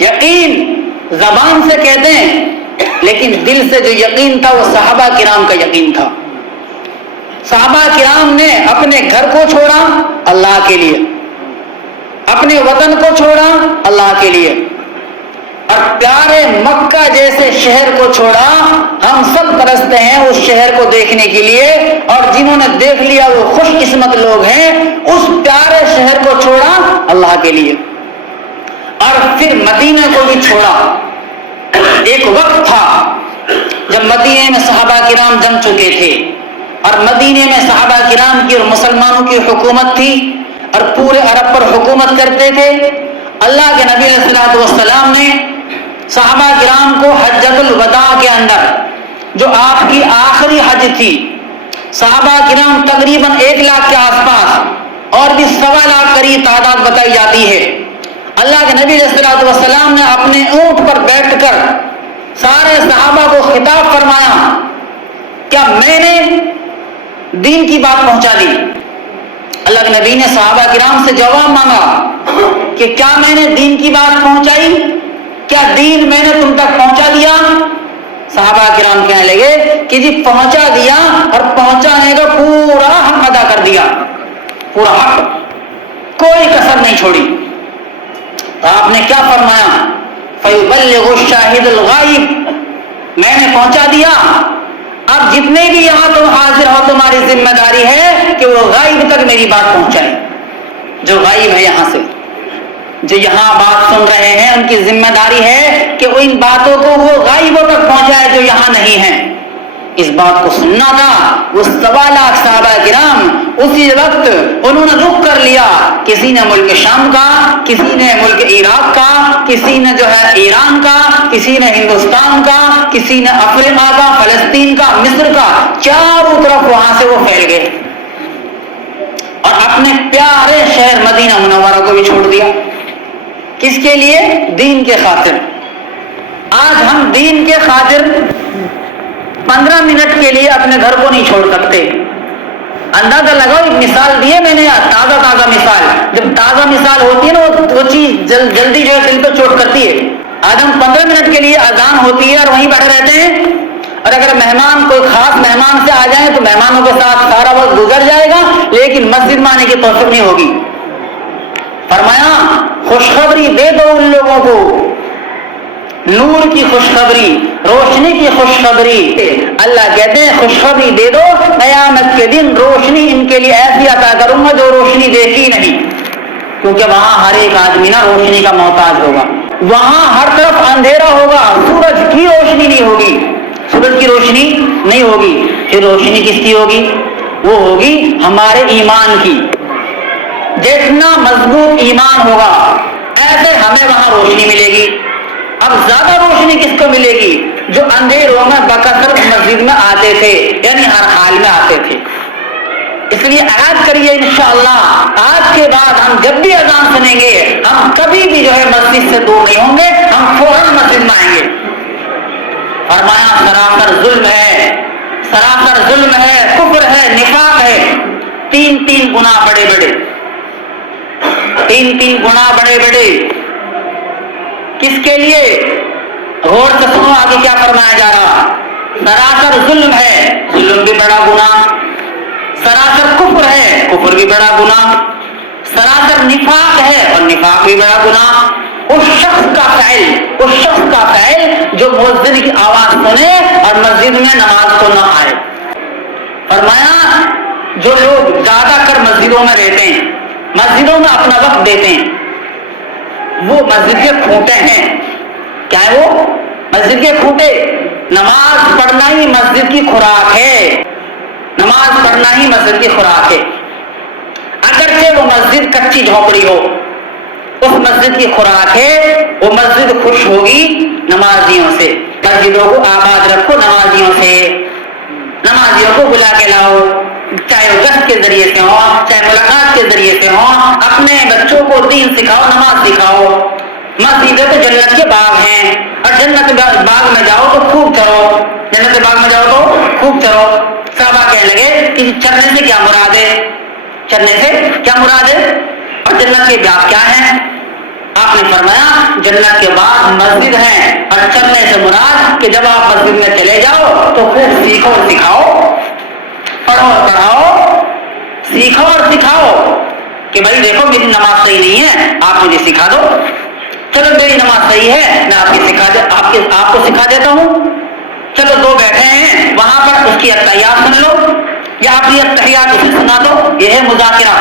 یقین زبان سے کہتے ہیں لیکن دل سے جو یقین تھا وہ صحابہ کرام کا یقین تھا. صحابہ کرام نے اپنے گھر کو چھوڑا اللہ کے لیے, اپنے وطن کو چھوڑا اللہ کے لیے, اور پیارے مکہ جیسے شہر کو چھوڑا. ہم سب ترستے ہیں اس شہر کو دیکھنے کے لیے, اور جنہوں نے دیکھ لیا وہ خوش قسمت لوگ ہیں. اس پیارے شہر کو چھوڑا اللہ کے لیے, اور پھر مدینہ کو بھی چھوڑا. ایک وقت تھا جب مدینے میں صحابہ کرام جم چکے تھے, اور مدینے میں صحابہ کرام کی اور مسلمانوں کی حکومت تھی, اور پورے عرب پر حکومت کرتے تھے. اللہ کے نبی علیہ الصلوۃ والسلام نے صحابہ کرام کو حجۃ الوداع کے اندر, جو آپ کی آخری حج تھی, صحابہ کرام تقریباً 1 لاکھ کے آس پاس اور بھی 1.25 لاکھ قریب تعداد بتائی جاتی ہے. اللہ کے نبی علیہ الصلوۃ والسلام نے اپنے اونٹ پر بیٹھ کر سارے صحابہ کو خطاب فرمایا, کیا میں نے دین کی بات پہنچا دی؟ اللہ کے نبی نے صحابہ کرام سے جواب مانگا کہ کیا میں نے دین کی بات پہنچائی؟ کیا دین میں نے تم تک پہنچا دیا؟ صحابہ کرام کہنے لگے کہ جی پہنچا دیا, اور پہنچانے کا پورا حق ادا کر دیا, پورا حق, کوئی کسر نہیں چھوڑی. تو آپ نے کیا فرمایا؟ فَيُبَلِّغُ الشَّاهِدُ الْغَائِبُ, میں نے پہنچا دیا. اب جتنے بھی یہاں تم حاضر ہو تمہاری ذمہ داری ہے کہ وہ غائب تک میری بات پہنچائے. جو غائب ہے یہاں سے, جو یہاں بات سن رہے ہیں, ان کی ذمہ داری ہے کہ وہ ان باتوں کو وہ غائبوں تک پہنچائے جو یہاں نہیں ہیں. اس بات کو سننا تھا. وہ 1.25 لاکھ صحابہ کرام اسی وقت انہوں نے رخ کر لیا. کسی نے ملک شام کا, کسی نے ملک عراق کا, کسی نے جو ہے ایران کا, کسی نے ہندوستان کا, کسی نے افریقہ کا, فلسطین کا, مصر کا, چاروں طرف وہاں سے وہ پھیل گئے, اور اپنے پیارے شہر مدینہ منورہ کو بھی چھوڑ دیا. کس کے لیے؟ دین کے خاطر. آج ہم دین کے خاطر 15 منٹ کے لیے اپنے گھر کو نہیں چھوڑ سکتے. اندازہ لگاؤ, ایک مثال دی ہے میں نے, تازہ مثال. جب تازہ مثال ہوتی ہے نا وہ چیز جلدی جو ہے دل کو چوٹ کرتی ہے. آج ہم 15 منٹ کے لیے اذان ہوتی ہے اور وہیں بیٹھے رہتے ہیں, اور اگر مہمان کوئی خاص مہمان سے آ جائیں تو مہمانوں کے ساتھ سارا وقت گزر جائے گا, لیکن مسجد میں آنے کی توفیق نہیں ہوگی. فرمایا خوشخبری دے دو ان لوگوں کو, نور کی خوشخبری, روشنی کی خوشخبری. اللہ کہتے ہیں خوشخبری دے دو, قیامت کے دن روشنی ان کے لیے ایسی عطا کروں گا جو روشنی دیکھی نہیں, کیونکہ وہاں ہر ایک آدمی نا روشنی کا محتاج ہوگا. وہاں ہر طرف اندھیرا ہوگا, سورج کی روشنی نہیں ہوگی, سورج کی روشنی نہیں ہوگی. پھر روشنی کس کی ہوگی؟ وہ ہوگی ہمارے ایمان کی. جتنا مضبوط ایمان ہوگا ایسے ہمیں وہاں روشنی ملے گی. اب زیادہ روشنی کس کو ملے گی؟ جو اندھیروں میں بکثرت مسجد میں آتے تھے, یعنی ہر حال میں آتے تھے. اس لیے عہد کریے انشاءاللہ آج کے بعد ہم جب بھی اذان سنیں گے ہم کبھی بھی جو ہے مسجد سے دور نہیں ہوں گے, ہم فوراً مسجد میں آئیں گے. فرمایا سراسر ظلم ہے, سراسر ظلم ہے, کفر ہے, نفاق ہے. 3 گناہ بڑے بڑے, 3 گناہ بڑے بڑے. کس کے لیے؟ غور سے سنو آگے کیا فرمایا جا رہا. سراسر ظلم ہے, ظلم بھی بڑا گناہ. سراسر کفر ہے, کفر بھی بڑا گناہ. سراسر نفاق ہے, اور نفاق بھی بڑا گناہ. اس شخص کا فعل جو مؤذن کی آواز سنے اور مسجد میں نماز کو نہ آئے. فرمایا جو لوگ زیادہ کر مسجدوں میں رہتے ہیں, مسجدوں میں اپنا وقت دیتے ہیں, وہ مسجد کے کھوٹے ہیں. کیا ہے وہ؟ مسجد کے کھوٹے. نماز پڑھنا ہی مسجد کی خوراک ہے, نماز پڑھنا ہی مسجد کی خوراک ہے. اگرچہ وہ مسجد کچی جھونپڑی ہو, اس مسجد کی خوراک ہے. وہ مسجد خوش ہوگی نمازیوں سے. مسجدوں کو آباد رکھو نمازیوں سے, نمازیوں کو بلا کے لاؤ, چاہے گشت کے ذریعے سے ہو, چاہے ملاقات کے ذریعے سے ہو. اپنے بچوں کو دین سکھاؤ, نماز سکھاؤ. مسجدیں تو جنت کے باغ ہیں, اور جنت باغ میں جاؤ تو خوب چرو, جنت باغ میں جاؤ تو خوب چرو. صحابہ کہنے لگے کہ چرنے سے کیا مراد ہے, چرنے سے کیا مراد ہے, اور جنت کے باغ کیا ہیں؟ آپ نے فرمایا جنت کے بعد مسجد ہے، اور چلنے سے مراد کہ جب آپ مسجد میں چلے جاؤ تو خوب سیکھو اور سکھاؤ، پڑھو اور پڑھاؤ، سیکھو اور سکھاؤ کہ بھائی دیکھو میری نماز صحیح نہیں ہے، آپ مجھے سکھا دو، چلو میری نماز صحیح ہے میں آپ کو سکھا دیتا ہوں، چلو دو بیٹھے ہیں وہاں پر اس کی اتحیات سن لو یا اپنی اتحیات اسے سنا دو، یہ ہے مذاکرہ،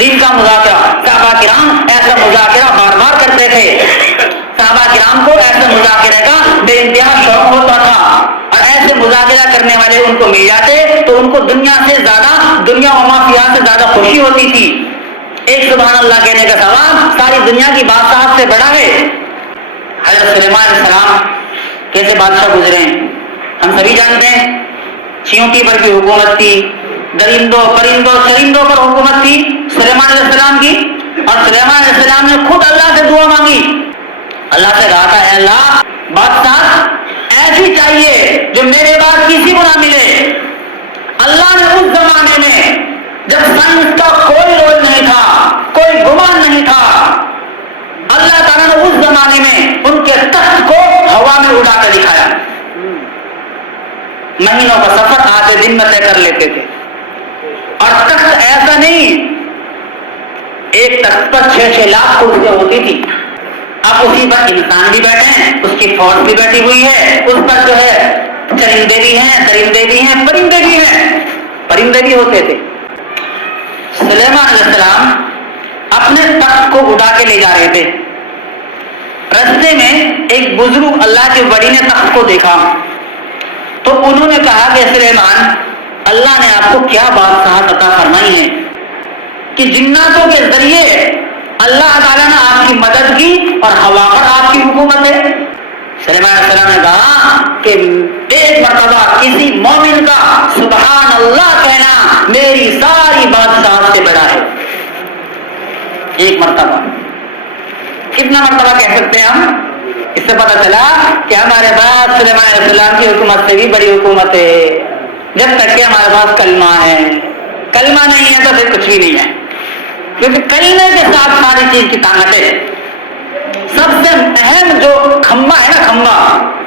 دین کا مذاکرہ۔ صحابہ کرام ایسا مذاکرہ بار بار کرتے تھے، صحابہ کرام کو ایسے مذاکرے کا بے انتہا شوق ہوتا تھا، اور ایسے مذاکرہ کرنے والے ان کو مل جاتے تو ان کو دنیا سے زیادہ، دنیا و ما فیہا سے زیادہ خوشی ہوتی تھی۔ ایک سبحان اللہ کہنے کا ثواب ساری دنیا کی بادشاہت سے بڑا ہے۔ حضرت سلیمان علیہ السلام کیسے بادشاہ گزرے ہیں ہم سبھی جانتے ہیں، چیونٹی پر بھی حکومت تھی، درندوں پرندوں چرندوں پر حکومت تھی سلیمان علیہ السلام کی، اور سلیمان علیہ السلام نے خود اللہ سے دعا مانگی، اللہ سے کہا تھا اے اللہ بادشاہ ایسی چاہیے جو میرے بعد کسی کو نہ ملے۔ اللہ نے اس زمانے میں جب سائنس کا کوئی رول نہیں تھا، کوئی گمان نہیں تھا، اللہ تعالیٰ نے اس زمانے میں ان کے تخت کو ہوا میں اڑا کر دکھایا، مہینوں کا سفر آدھے دن میں طے کر لیتے تھے، اور تخت ایسا نہیں، ایک تخت پر 6 لاکھ کرسیاں ہوتی تھی، اب اسی پر انسان بھی بیٹھے ہیں، اس کی فوج بھی بیٹھی ہوئی ہے، اس پر جو ہے چرندے بھی ہیں، درندے بھی ہیں، پرندے بھی ہیں، پرندے بھی ہوتے تھے۔ سلیمان علیہ السلام اپنے تخت کو اڑا کے لے جا رہے تھے، رستے میں ایک بزرگ اللہ کے ولی نے تخت کو دیکھا تو انہوں نے کہا کہ سلیمان اللہ نے آپ کو کیا بادشاہت عطا فرمائی ہے کہ جناتوں کے ذریعے اللہ تعالیٰ نے آپ کی مدد کی اور ہوا پر آپ کی حکومت ہے۔ سلیمان علیہ السلام نے کہا کہ ایک مرتبہ کسی مومن کا سبحان اللہ کہنا میری ساری بادشاہت سے بڑا ہے، ایک مرتبہ، کتنا مرتبہ کہہ سکتے ہیں ہم؟ اس سے پتہ چلا کہ ہمارے پاس سلیمان علیہ السلام کی حکومت سے بھی بڑی حکومت ہے، جب تک کہ ہمارے پاس کلمہ ہے، کلمہ نہیں ہے تو پھر کچھ بھی نہیں ہے، کیونکہ کلمے کے ساتھ ساری چیز کی طاقت ہے۔ سب سے اہم جو کھمبا ہے نا، کھمبا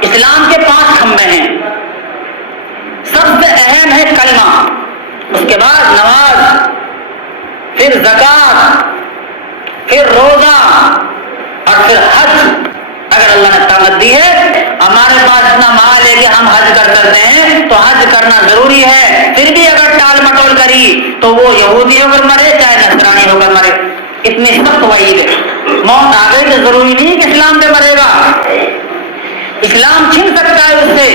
اسلام کے 5 کھمبے ہیں، سب سے اہم ہے کلمہ، اس کے بعد نماز، پھر زکوٰۃ، پھر روزہ، اور پھر حج۔ اگر اللہ نے طاقت دی ہے، ہمارے پاس اتنا مال ہے کہ ہم حج کر سکتے ہیں تو حج کرنا ضروری ہے، پھر بھی اگر ٹال مٹول کری تو وہ یہودی ہو کر مرے چاہے نصرانی ہو کر مرے، اتنی سخت وعید ہے۔ موت آ گئی تو ضروری نہیں کہ اسلام پہ مرے گا، اسلام چھن سکتا ہے اس سے،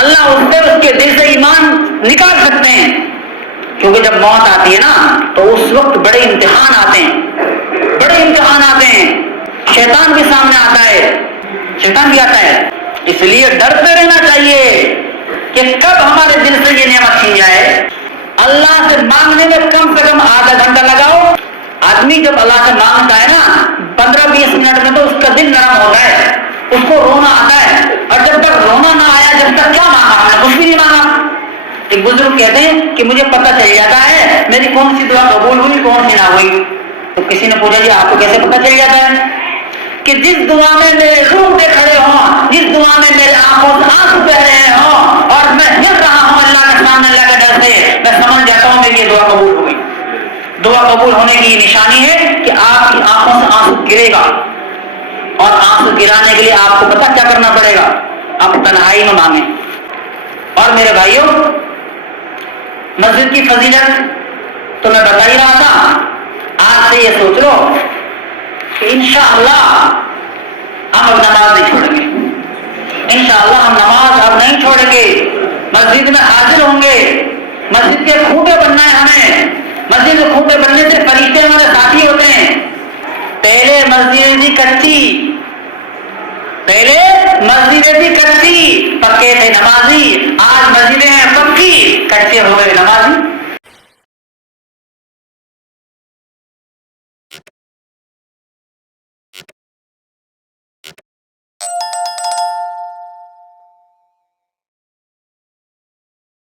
اللہ اس سے اس کے دل سے ایمان نکال سکتے ہیں، کیونکہ جب موت آتی ہے نا تو اس وقت بڑے امتحان آتے ہیں، بڑے امتحان آتے ہیں، شیطان بھی سامنے آتا ہے، شیطان بھی آتا ہے، اس لیے ڈرتے رہنا چاہیے کہ کب ہمارے دل سے یہ نعمت چھین جائے۔ اللہ سے مانگنے میں کم سے کم آدھا گھنٹہ لگاؤ۔ آدمی جب اللہ سے مانگتا ہے نا 15-20 منٹ میں تو اس کا دل نرم ہوتا ہے، اس کو رونا آتا ہے، اور جب تک رونا نہ آیا جب تک کیا مانگا ہم نے کچھ بھی نہیں مانگا۔ ایک بزرگ کہتے ہیں کہ مجھے پتہ چل جاتا ہے میری کون سی دعا قبول ہوئی کون سی نہ ہوئی، تو کسی نے پوچھا جی آپ کو کیسے پتہ چل جاتا ہے؟ کہ جس دعا میں میرے روٹے کھڑے ہوں، جس دعا میں میرے آنکھوں سے آنسو بہ رہے ہوں اور میں ہل رہا ہوں اللہ کے سامنے اللہ کے ڈر سے، میں سمجھ جاتا ہوں میری یہ دعا قبول ہو گئی۔ دعا قبول ہونے کی یہ نشانی ہے کہ آپ کی آنکھوں سے آنسو گرے گا، اور آنسو گرانے کے لیے آپ کو پتہ کیا کرنا پڑے گا، آپ تنہائی میں مانگیں۔ اور میرے بھائیوں، مسجد کی فضیلت تو میں بتا ہی رہا تھا، آج سے یہ سوچ لو کہ انشاءاللہ ہم اب نماز نہیں چھوڑیں گے، انشاءاللہ ہم نماز اب نہیں چھوڑیں گے، مسجد میں حاضر ہوں گے، مسجد کے کھوٹے بننا ہے ہمیں، مسجد کے کھوٹے بننے سے فرشتے ہمارے ساتھی ہوتے ہیں۔ پہلے مسجد تھی کچی، پہلے مسجدیں تھی کچی، پکے تھے نمازی، آج مسجدیں ہیں پکی، کچے ہو گئے نمازی۔